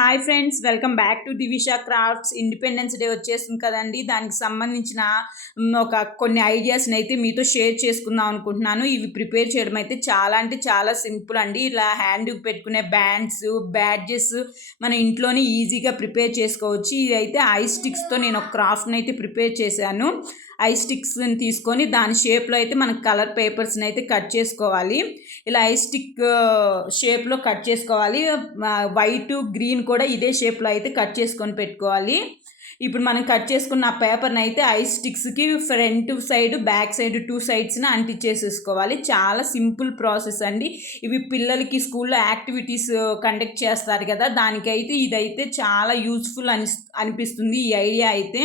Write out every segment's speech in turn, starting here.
Hi friends, welcome back to Divisha crafts. Independence day వచ్చేస్తుంది కదండి. దానికి సంబంధించిన కొన్ని ఐడియాస్ని అయితే మీతో షేర్ చేసుకుందాం అనుకుంటున్నాను. ఇవి ప్రిపేర్ చేయడం అయితే చాలా అంటే చాలా సింపుల్ అండి. ఇలా హ్యాండ్కి పెట్టుకునే బ్యాండ్స్, బ్యాడ్జెస్ మన ఇంట్లోనే ఈజీగా ప్రిపేర్ చేసుకోవచ్చు. ఇది అయితే ఐ స్టిక్స్తో నేను ఒక క్రాఫ్ట్ని అయితే ప్రిపేర్ చేశాను. ఐ స్టిక్స్ని తీసుకొని దాని షేప్లో అయితే మనం కలర్ పేపర్స్ని అయితే కట్ చేసుకోవాలి. ఇలా ఐ స్టిక్ షేప్లో కట్ చేసుకోవాలి. వైట్, గ్రీన్ కూడా ఇదే షేప్లో అయితే కట్ చేసుకొని పెట్టుకోవాలి. ఇప్పుడు మనం కట్ చేసుకున్న ఆ పేపర్ని అయితే ఐ స్టిక్స్కి ఫ్రంట్ సైడ్, బ్యాక్ సైడ్ 2 సైడ్స్ని అంటించేసేసుకోవాలి. చాలా సింపుల్ ప్రాసెస్ అండి. ఇవి పిల్లలకి స్కూల్లో యాక్టివిటీస్ కండక్ట్ చేస్తారు కదా, దానికైతే ఇదైతే చాలా యూస్ఫుల్ అనిపిస్తుంది ఈ ఐడియా అయితే.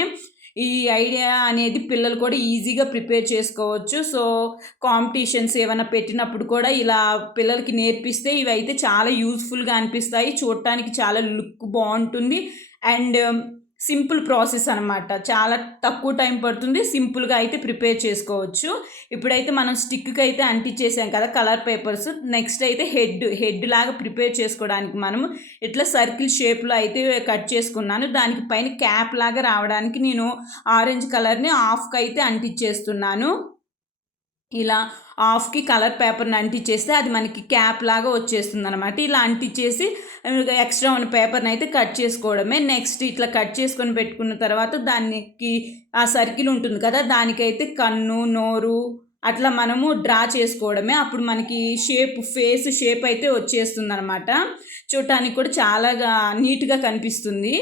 ఈ ఐడియా అనేది పిల్లలు కూడా ఈజీగా ప్రిపేర్ చేసుకోవచ్చు. సో కాంపిటీషన్స్ ఏమైనా పెట్టినప్పుడు కూడా ఇలా పిల్లలకి నేర్పిస్తే ఇవి అయితే చాలా యూస్ఫుల్గా అనిపిస్తాయి. చూడటానికి చాలా లుక్ బాగుంటుంది అండ్ సింపుల్ ప్రాసెస్ అనమాట. చాలా తక్కువ టైం పడుతుంది, సింపుల్గా అయితే ప్రిపేర్ చేసుకోవచ్చు. ఇప్పుడైతే మనం స్టిక్కి అయితే అంటించేసాం కదా కలర్ పేపర్స్. నెక్స్ట్ అయితే హెడ్ లాగా ప్రిపేర్ చేసుకోవడానికి మనము ఇట్లా సర్కిల్ షేప్లో అయితే కట్ చేసుకున్నాను. దానికి పైన క్యాప్ లాగా రావడానికి నేను ఆరెంజ్ కలర్ని హాఫ్కి అయితే అంటించేస్తున్నాను. ఇలా హాఫ్కి కలర్ పేపర్ని అంటించేస్తే అది మనకి క్యాప్ లాగా వచ్చేస్తుంది అనమాట. ఇలా అంటించేసి ఎక్స్ట్రా ఉన్న పేపర్ని అయితే కట్ చేసుకోవడమే. నెక్స్ట్ ఇట్లా కట్ చేసుకొని పెట్టుకున్న తర్వాత దానికి ఆ సర్కిల్ ఉంటుంది కదా, దానికైతే కన్ను, నోరు అట్లా మనము డ్రా చేసుకోవడమే. అప్పుడు మనకి ఫేస్ షేప్ అయితే వచ్చేస్తుంది అనమాట. చూడటానికి కూడా చాలా నీట్గా కనిపిస్తుంది.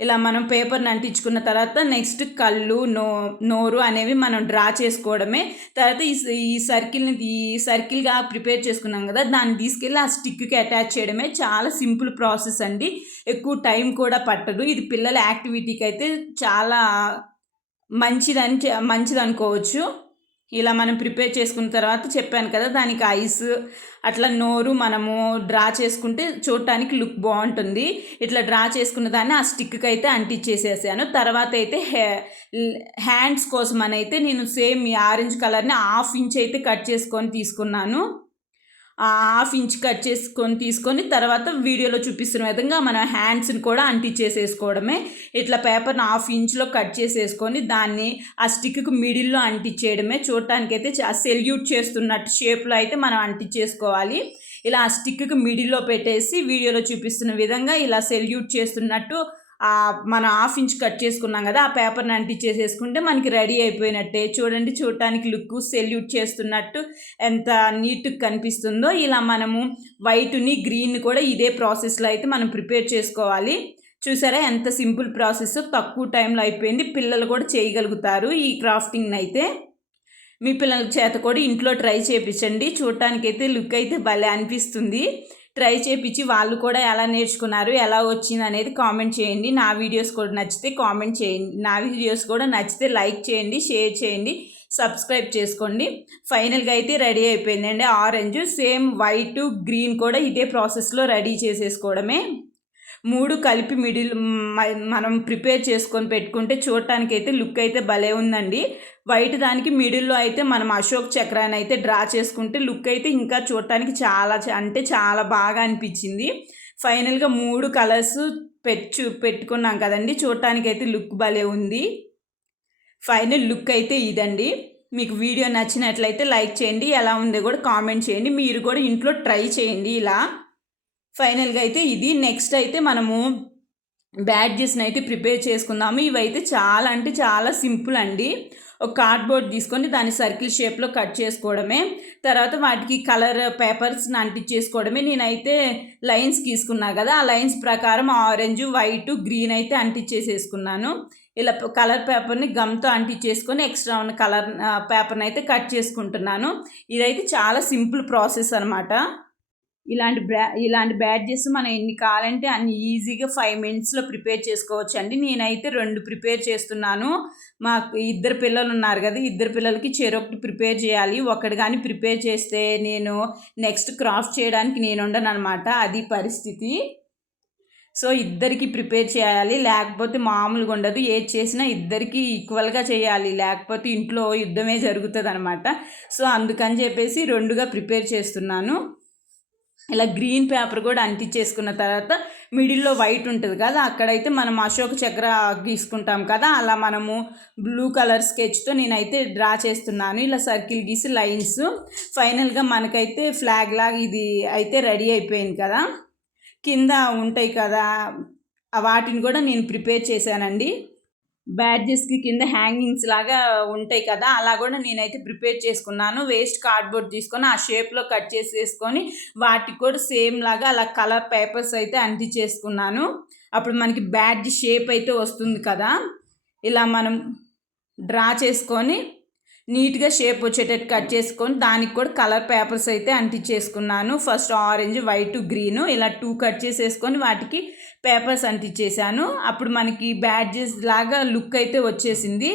ఇలా మనం పేపర్ని అంటించుకున్న తర్వాత నెక్స్ట్ కళ్ళు, నోరు అనేవి మనం డ్రా చేసుకోవడమే. తర్వాత ఈ సర్కిల్గా ప్రిపేర్ చేసుకున్నాం కదా, దాన్ని తీసుకెళ్ళి ఆ స్టిక్కి అటాచ్ చేయడమే. చాలా సింపుల్ ప్రాసెస్ అండి, ఎక్కువ టైం కూడా పట్టదు. ఇది పిల్లల యాక్టివిటీకి అయితే చాలా మంచిది అనుకోవచ్చు. ఇలా మనం ప్రిపేర్ చేసుకున్న తర్వాత చెప్పాను కదా, దానికి ఐస్ అట్లా నోరు మనము డ్రా చేసుకుంటే చూడటానికి లుక్ బాగుంటుంది. ఇట్లా డ్రా చేసుకున్న దాన్ని ఆ స్టిక్కి అయితే అంటించేసేసాను. తర్వాత అయితే హ్యాండ్స్ కోసం అని అయితే నేను సేమ్ ఈ ఆరెంజ్ కలర్ని 1/2 ఇంచ్ అయితే కట్ చేసుకొని తీసుకున్నాను. 1/2 ఇంచ్ కట్ చేసుకొని తీసుకొని తర్వాత వీడియోలో చూపిస్తున్న విధంగా మన హ్యాండ్స్ని కూడా అంటించేసేసుకోవడమే. ఇట్లా పేపర్ని 1/2 ఇంచ్లో కట్ చేసేసుకొని దాన్ని ఆ స్టిక్కి మిడిల్లో అంటించేయడమే. చూడటానికైతే సెల్యూట్ చేస్తున్నట్టు షేప్లో అయితే మనం అంటించేసుకోవాలి. ఇలా ఆ స్టిక్కి మిడిల్లో పెట్టేసి వీడియోలో చూపిస్తున్న విధంగా ఇలా సెల్యూట్ చేస్తున్నట్టు మనం 1/2 ఇంచ్ కట్ చేసుకున్నాం కదా, ఆ పేపర్ని అంటించేసేసుకుంటే మనకి రెడీ అయిపోయినట్టే. చూడండి, చూడటానికి లుక్ సెల్యూట్ చేస్తున్నట్టు ఎంత నీట్గా కనిపిస్తుందో. ఇలా మనము వైట్ని, గ్రీన్ కూడా ఇదే ప్రాసెస్లో అయితే మనం ప్రిపేర్ చేసుకోవాలి. చూసారా ఎంత సింపుల్ ప్రాసెస్, తక్కువ టైంలో అయిపోయింది. పిల్లలు కూడా చేయగలుగుతారు ఈ క్రాఫ్టింగ్ని అయితే. మీ పిల్లల చేత కూడా ఇంట్లో ట్రై చేయించండి. చూడటానికైతే లుక్ అయితే భలే అనిపిస్తుంది. ట్రై చేయించి వాళ్ళు కూడా ఎలా నేర్చుకున్నారు, ఎలా వచ్చింది అనేది కామెంట్ చేయండి. నా వీడియోస్ కూడా నచ్చితే కామెంట్ చేయండి. నా వీడియోస్ కూడా నచ్చితే లైక్ చేయండి, షేర్ చేయండి, సబ్స్క్రైబ్ చేసుకోండి. ఫైనల్గా అయితే రెడీ అయిపోయిందండి. ఆరెంజ్, సేమ్ వైట్, గ్రీన్ కూడా ఇదే ప్రాసెస్లో రెడీ చేసేసుకోవడమే. 3 కలిపి మనం ప్రిపేర్ చేసుకొని పెట్టుకుంటే చూడటానికైతే లుక్ అయితే భలే ఉందండి. వైట్ దానికి మిడిల్లో అయితే మనం అశోక్ చక్రాన్ని అయితే డ్రా చేసుకుంటే లుక్ అయితే ఇంకా చూడటానికి చాలా బాగా అనిపించింది. ఫైనల్గా 3 కలర్స్ పెట్టుకున్నాం కదండి, చూడటానికైతే లుక్ భలే ఉంది. ఫైనల్ లుక్ అయితే ఇదండి. మీకు వీడియో నచ్చినట్లయితే లైక్ చేయండి, ఎలా ఉందో కూడా కామెంట్ చేయండి. మీరు కూడా ఇంట్లో ట్రై చేయండి ఇలా. ఫైనల్గా అయితే ఇది. నెక్స్ట్ అయితే మనము బ్యాడ్జెస్ని అయితే ప్రిపేర్ చేసుకుందాము. ఇవైతే చాలా సింపుల్ అండి. ఒక కార్డ్బోర్డ్ తీసుకొని దాన్ని సర్కిల్ షేప్లో కట్ చేసుకోవడమే. తర్వాత వాటికి కలర్ పేపర్స్ని అంటించేసుకోవడమే. నేనైతే లైన్స్ గీసుకున్నా కదా, ఆ లైన్స్ ప్రకారం ఆరెంజ్, వైట్, గ్రీన్ అయితే అంటించేసేసుకున్నాను. ఇలా కలర్ పేపర్ని గమ్తో అంటించేసుకొని ఎక్స్ట్రా ఉన్న కలర్ పేపర్ని అయితే కట్ చేసుకుంటున్నాను. ఇదైతే చాలా సింపుల్ ప్రాసెస్ అనమాట. ఇలాంటి బ్యాడ్జెస్ మనం ఎన్ని కావాలంటే అన్ని ఈజీగా 5 మినిట్స్లో ప్రిపేర్ చేసుకోవచ్చు అండి. నేనైతే 2 ప్రిపేర్ చేస్తున్నాను. మాకు 2 పిల్లలు ఉన్నారు కదా, 2 పిల్లలకి చెరొకటి ప్రిపేర్ చేయాలి. ఒకటి కానీ ప్రిపేర్ చేస్తే నేను నెక్స్ట్ క్రాఫ్ట్ చేయడానికి నేను ఉండను అనమాట, అది పరిస్థితి. సో ఇద్దరికి ప్రిపేర్ చేయాలి, లేకపోతే మామూలుగా ఉండదు. ఏది చేసినా ఇద్దరికి ఈక్వల్గా చేయాలి, లేకపోతే ఇంట్లో యుద్ధమే జరుగుతుంది అనమాట. సో అందుకని చెప్పేసి 2గా ప్రిపేర్ చేస్తున్నాను. ఇలా గ్రీన్ పేపర్ కూడా అంటించేసుకున్న తర్వాత మిడిల్లో వైట్ ఉంటుంది కదా, అక్కడైతే మనం అశోక చక్ర గీసుకుంటాం కదా, అలా మనము బ్లూ కలర్ స్కెచ్తో నేనైతే డ్రా చేస్తున్నాను. ఇలా సర్కిల్ గీసి లైన్స్. ఫైనల్గా మనకైతే ఫ్లాగ్ లాగా ఇది అయితే రెడీ అయిపోయింది కదా. కింద ఉంటాయి కదా, వాటిని కూడా నేను ప్రిపేర్ చేశానండి. బ్యాడ్జెస్కి కింద హ్యాంగింగ్స్ లాగా ఉంటాయి కదా, అలా కూడా నేనైతే ప్రిపేర్ చేసుకున్నాను. వేస్ట్ కార్డ్బోర్డ్ తీసుకొని ఆ షేప్లో కట్ చేసేసుకొని వాటికి కూడా సేమ్ లాగా అలా కలర్ పేపర్స్ అయితే అంటించేసుకున్నాను. అప్పుడు మనకి బ్యాడ్జ్ షేప్ అయితే వస్తుంది కదా. ఇలా మనం డ్రా చేసుకొని నీట్గా షేప్ వచ్చేటట్టు కట్ చేసుకొని దానికి కూడా కలర్ పేపర్స్ అయితే అంటించేసుకున్నాను. ఫస్ట్ ఆరెంజ్, వైట్, గ్రీన్ ఇలా 2 కట్ చేసేసుకొని వాటికి పేపర్స్ అంటించేసాను. అప్పుడు మనకి బ్యాడ్జెస్ లాగా లుక్ అయితే వచ్చేసింది.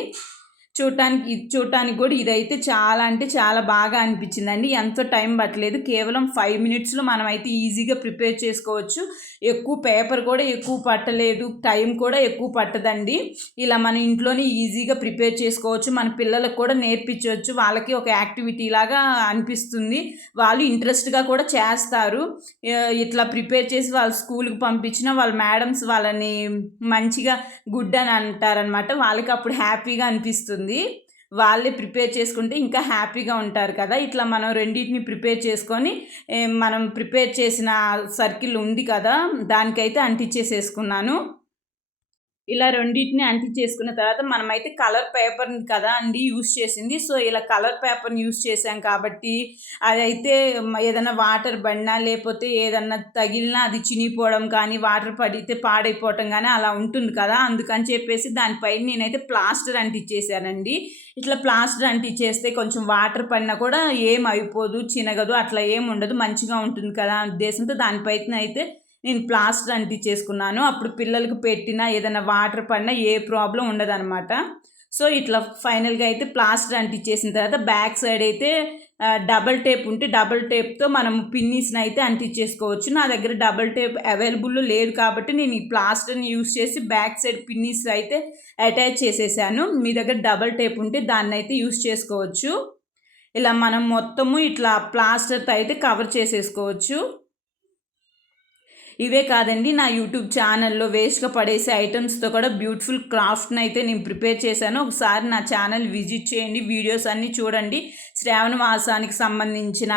చూడటానికి కూడా ఇదైతే చాలా అంటే చాలా బాగా అనిపించిందండి. ఎంతో టైం పట్టలేదు, కేవలం 5 మినిట్స్లో మనం అయితే ఈజీగా ప్రిపేర్ చేసుకోవచ్చు. ఎక్కువ పేపర్ కూడా ఎక్కువ పట్టలేదు, టైం కూడా ఎక్కువ పట్టదండి. ఇలా మన ఇంట్లోనే ఈజీగా ప్రిపేర్ చేసుకోవచ్చు. మన పిల్లలకు కూడా నేర్పించవచ్చు. వాళ్ళకి ఒక యాక్టివిటీ లాగా అనిపిస్తుంది, వాళ్ళు ఇంట్రెస్ట్గా కూడా చేస్తారు. ఇట్లా ప్రిపేర్ చేసి వాళ్ళ స్కూల్కి పంపించిన వాళ్ళ మేడమ్స్ వాళ్ళని మంచిగా గుడ్ అని అంటారనమాట. వాళ్ళకి అప్పుడు హ్యాపీగా అనిపిస్తుంది. వాళ్ళే ప్రిపేర్ చేసుకుంటే ఇంకా హ్యాపీగా ఉంటారు కదా. ఇట్లా మనం రెండింటిని ప్రిపేర్ చేసుకొని మనం ప్రిపేర్ చేసిన సర్కిల్ ఉంది కదా, దానికైతే అంటించేసేసుకున్నాను. ఇలా రెండింటిని అంటించేసుకున్న తర్వాత మనమైతే కలర్ పేపర్ని కదా అండి యూస్ చేసింది. సో ఇలా కలర్ పేపర్ని యూస్ చేసాం కాబట్టి అదైతే ఏదైనా వాటర్ పడినా లేకపోతే ఏదన్నా తగిలినా అది చినిగిపోవడం కానీ, వాటర్ పడితే పాడైపోవటం కానీ అలా ఉంటుంది కదా. అందుకని చెప్పేసి దానిపైన నేనైతే ప్లాస్టర్ అంటించేసానండి. ఇట్లా ప్లాస్టర్ అంటించేస్తే కొంచెం వాటర్ పడినా కూడా ఏం అయిపోదు, చినగదు, అట్లా ఏం ఉండదు, మంచిగా ఉంటుంది కదా ఉద్దేశంతో దానిపైన అయితే నేను ప్లాస్టర్ అంటించేసుకున్నాను. అప్పుడు పిల్లలకు పెట్టినా ఏదైనా వాటర్ పడినా ఏ ప్రాబ్లం ఉండదన్నమాట. సో ఇట్లా ఫైనల్గా అయితే ప్లాస్టర్ అంటించేసిన తర్వాత బ్యాక్ సైడ్ అయితే డబల్ టేప్ ఉంటే డబల్ టేప్తో మనం పిన్నీస్ని అయితే అంటించేసుకోవచ్చు. నా దగ్గర డబల్ టేప్ అవైలబుల్ లేదు కాబట్టి నేను ఈ ప్లాస్టర్ని యూస్ చేసి బ్యాక్ సైడ్ పిన్నీస్ అయితే అటాచ్ చేసేసాను. మీ దగ్గర డబల్ టేప్ ఉంటే దాన్ని అయితే యూస్ చేసుకోవచ్చు. ఇలా మనం మొత్తము ఇట్లా ప్లాస్టర్తో అయితే కవర్ చేసేసుకోవచ్చు. ఇవే కాదండి, నా యూట్యూబ్ ఛానల్లో వేస్ట్గా పడేసే ఐటమ్స్తో కూడా బ్యూటిఫుల్ క్రాఫ్ట్ని అయితే నేను ప్రిపేర్ చేశాను. ఒకసారి నా ఛానల్ విజిట్ చేయండి, వీడియోస్ అన్నీ చూడండి. శ్రావణ మాసానికి సంబంధించిన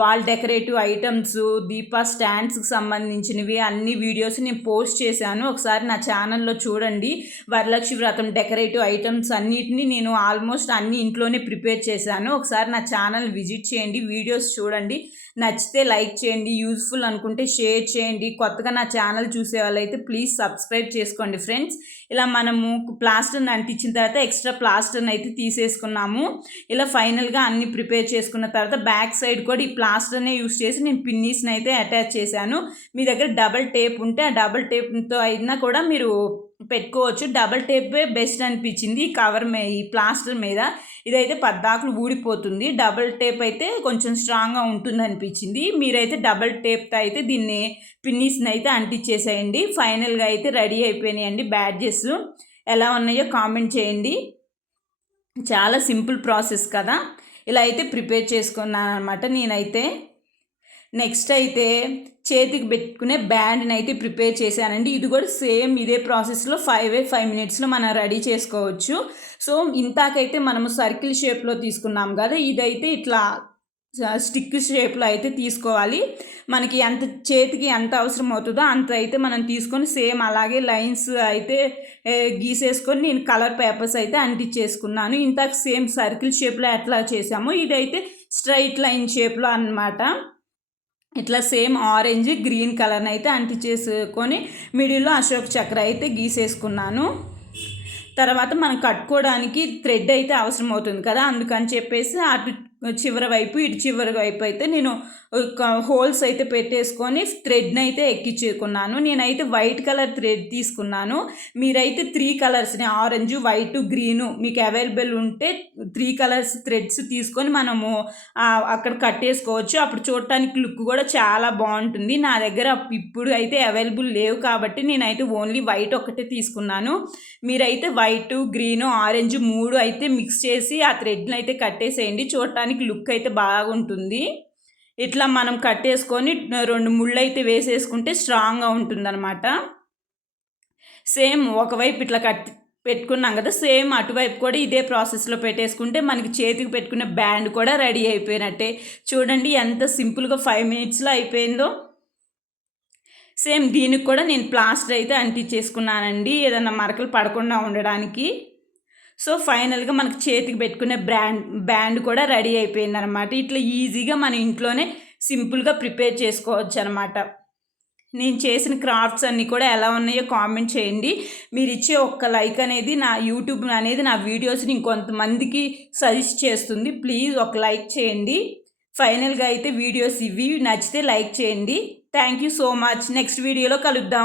వాల్ డెకరేటివ్ ఐటమ్స్, దీపా స్టాండ్స్కి సంబంధించినవి అన్ని వీడియోస్ నేను పోస్ట్ చేశాను. ఒకసారి నా ఛానల్లో చూడండి. వరలక్ష్మి వ్రతం డెకరేటివ్ ఐటమ్స్ అన్నిటినీ నేను ఆల్మోస్ట్ అన్ని ఇంట్లోనే ప్రిపేర్ చేశాను. ఒకసారి నా ఛానల్ విజిట్ చేయండి, వీడియోస్ చూడండి. నచ్చితే లైక్ చేయండి, యూజ్ఫుల్ అనుకుంటే షేర్ చేయండి. కొత్తగా నా ఛానల్ చూసే వాళ్ళైతే ప్లీజ్ సబ్స్క్రైబ్ చేసుకోండి ఫ్రెండ్స్. ఇలా మనము ప్లాస్టర్ని అంటించిన తర్వాత ఎక్స్ట్రా ప్లాస్టర్ని అయితే తీసేసుకున్నాము. ఇలా ఫైనల్గా అన్ని ప్రిపేర్ చేసుకున్న తర్వాత బ్యాక్ సైడ్ కూడా ఈ ప్లాస్టర్నే యూస్ చేసి నేను పిన్నీస్ని అయితే అటాచ్ చేశాను. మీ దగ్గర డబల్ టేప్ ఉంటే ఆ డబల్ టేప్తో అయినా కూడా మీరు పెట్టుకోవచ్చు. డబల్ టేపే బెస్ట్ అనిపించింది ఈ కవర్ ఈ ప్లాస్టర్ మీద. ఇదైతే పద్దాకులు ఊడిపోతుంది, డబల్ టేప్ అయితే కొంచెం స్ట్రాంగ్గా ఉంటుంది అనిపించింది. మీరైతే డబల్ టేప్తో అయితే దీన్ని పిన్నీస్ని అయితే అంటించేసేయండి. ఫైనల్గా అయితే రెడీ అయిపోయినాయండి బ్యాడ్జెస్. ఎలా ఉన్నాయో కామెంట్ చేయండి. చాలా సింపుల్ ప్రాసెస్ కదా. ఇలా అయితే ప్రిపేర్ చేసుకున్నాను అనమాట నేనైతే. నెక్స్ట్ అయితే చేతికి పెట్టుకునే బ్యాండ్ని అయితే ప్రిపేర్ చేశానండి. ఇది కూడా సేమ్ ఇదే ప్రాసెస్లో 5 మినిట్స్లో మనం రెడీ చేసుకోవచ్చు. సో ఇంతాకైతే మనము సర్కిల్ షేప్లో తీసుకున్నాం కదా, ఇదైతే ఇట్లా స్టిక్ షేప్లో అయితే తీసుకోవాలి. మనకి ఎంత చేతికి ఎంత అవసరం అవుతుందో అంత అయితే మనం తీసుకొని సేమ్ అలాగే లైన్స్ అయితే గీసేసుకొని నేను కలర్ పేపర్స్ అయితే అంటించేసుకున్నాను. ఇంతకు సేమ్ సర్కిల్ షేప్లో ఎట్లా చేసామో ఇదైతే స్ట్రైట్ లైన్ షేప్లో అన్నమాట. ఇట్లా సేమ్ ఆరెంజ్, గ్రీన్ కలర్ని అయితే అంటించేసుకొని మిడిల్లో అశోక్ చక్ర అయితే గీసేసుకున్నాను. తర్వాత మనం కట్టుకోవడానికి థ్రెడ్ అయితే అవసరం అవుతుంది కదా, అందుకని చెప్పేసి అటు చివరి వైపు ఇటు చివరి వైపు అయితే నేను హోల్స్ అయితే పెట్టేసుకొని థ్రెడ్ని అయితే ఎక్కించుకున్నాను. నేనైతే వైట్ కలర్ థ్రెడ్ తీసుకున్నాను. మీరైతే 3 కలర్స్ని ఆరెంజ్, వైట్, గ్రీను మీకు అవైలబుల్ ఉంటే 3 కలర్స్ థ్రెడ్స్ తీసుకొని మనము అక్కడ కట్టేసుకోవచ్చు. అప్పుడు చూడటానికి లుక్ కూడా చాలా బాగుంటుంది. నా దగ్గర ఇప్పుడు అయితే అవైలబుల్ లేవు కాబట్టి నేనైతే ఓన్లీ వైట్ ఒకటే తీసుకున్నాను. మీరైతే వైట్, గ్రీను, ఆరెంజ్ 3 అయితే మిక్స్ చేసి ఆ థ్రెడ్ని అయితే కట్టేసేయండి. చూడటానికి లుక్ అయితే బాగుంటుంది. ఇట్లా మనం కట్టేసుకొని 2 ముళ్ళు అయితే వేసేసుకుంటే స్ట్రాంగ్గా ఉంటుందన్నమాట. సేమ్ ఒకవైపు ఇట్లా పెట్టుకున్నాం కదా, సేమ్ అటువైపు కూడా ఇదే ప్రాసెస్లో పెట్టేసుకుంటే మనకి చేతికి పెట్టుకునే బ్యాండ్ కూడా రెడీ అయిపోయినట్టే. చూడండి ఎంత సింపుల్గా 5 మినిట్స్లో అయిపోయిందో. సేమ్ దీనికి కూడా నేను ప్లాస్టర్ అయితే అంటించేసుకున్నానండి, ఏదన్నా మరకలు పడకుండా ఉండడానికి. సో ఫైనల్గా మనకు చేతికి పెట్టుకునే బ్యాండ్ కూడా రెడీ అయిపోయిందనమాట. ఇట్లా ఈజీగా మన ఇంట్లోనే సింపుల్గా ప్రిపేర్ చేసుకోవచ్చు అనమాట. నేను చేసిన క్రాఫ్ట్స్ అన్నీ కూడా ఎలా ఉన్నాయో కామెంట్ చేయండి. మీరు ఇచ్చే ఒక్క లైక్ అనేది నా యూట్యూబ్ అనేది నా వీడియోస్ని ఇంకొంతమందికి సజెస్ట్ చేస్తుంది. ప్లీజ్ ఒక లైక్ చేయండి. ఫైనల్గా అయితే వీడియోస్ ఇవి నచ్చితే లైక్ చేయండి. Thank you so much. Next వీడియోలో కలుద్దాం.